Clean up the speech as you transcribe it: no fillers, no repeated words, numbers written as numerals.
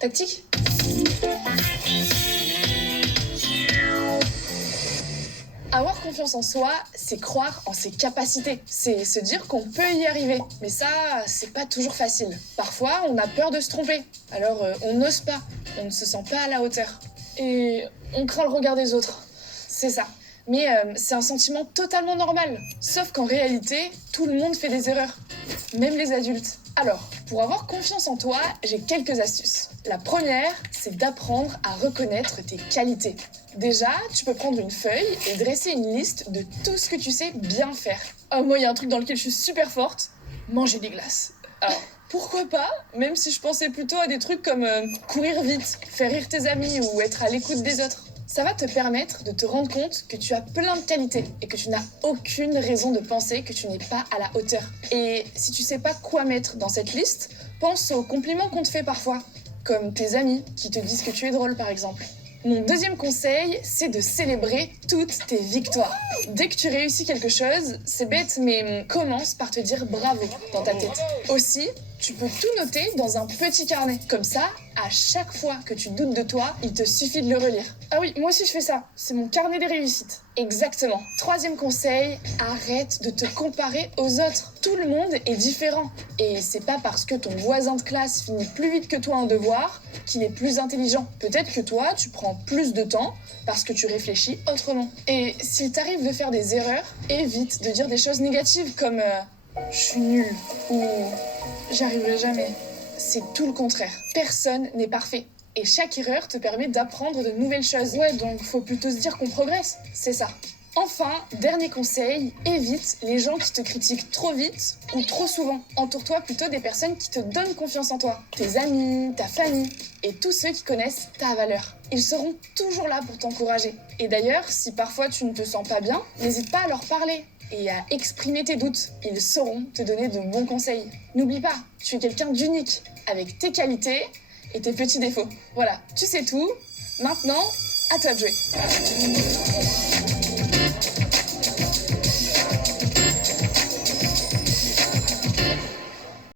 Tactique? Avoir confiance en soi, c'est croire en ses capacités. C'est se dire qu'on peut y arriver. Mais ça, c'est pas toujours facile. Parfois, on a peur de se tromper. Alors, on n'ose pas. On ne se sent pas à la hauteur. Et on craint le regard des autres. C'est ça. Mais c'est un sentiment totalement normal. Sauf qu'en réalité, tout le monde fait des erreurs. Même les adultes. Alors, pour avoir confiance en toi, j'ai quelques astuces. La première, c'est d'apprendre à reconnaître tes qualités. Déjà, tu peux prendre une feuille et dresser une liste de tout ce que tu sais bien faire. Oh, moi, il y a un truc dans lequel je suis super forte, manger des glaces. Alors, pourquoi pas, même si je pensais plutôt à des trucs comme courir vite, faire rire tes amis ou être à l'écoute des autres. Ça va te permettre de te rendre compte que tu as plein de qualités et que tu n'as aucune raison de penser que tu n'es pas à la hauteur. Et si tu sais pas quoi mettre dans cette liste, pense aux compliments qu'on te fait parfois, comme tes amis qui te disent que tu es drôle par exemple. Mon deuxième conseil, c'est de célébrer toutes tes victoires. Dès que tu réussis quelque chose, c'est bête, mais commence par te dire bravo dans ta tête. Aussi, tu peux tout noter dans un petit carnet. Comme ça, à chaque fois que tu doutes de toi, il te suffit de le relire. Ah oui, moi aussi je fais ça. C'est mon carnet des réussites. Exactement. Troisième conseil, arrête de te comparer aux autres. Tout le monde est différent. Et c'est pas parce que ton voisin de classe finit plus vite que toi un devoir qu'il est plus intelligent. Peut-être que toi, tu prends plus de temps parce que tu réfléchis autrement. Et s'il t'arrive de faire des erreurs, évite de dire des choses négatives comme je suis nulle ou j'y arriverai jamais. C'est tout le contraire. Personne n'est parfait. Et chaque erreur te permet d'apprendre de nouvelles choses. Ouais, donc faut plutôt se dire qu'on progresse. C'est ça. Enfin, dernier conseil, évite les gens qui te critiquent trop vite ou trop souvent. Entoure-toi plutôt des personnes qui te donnent confiance en toi. Tes amis, ta famille et tous ceux qui connaissent ta valeur. Ils seront toujours là pour t'encourager. Et d'ailleurs, si parfois tu ne te sens pas bien, n'hésite pas à leur parler et à exprimer tes doutes. Ils sauront te donner de bons conseils. N'oublie pas, tu es quelqu'un d'unique, avec tes qualités et tes petits défauts. Voilà, tu sais tout. Maintenant, à toi de jouer.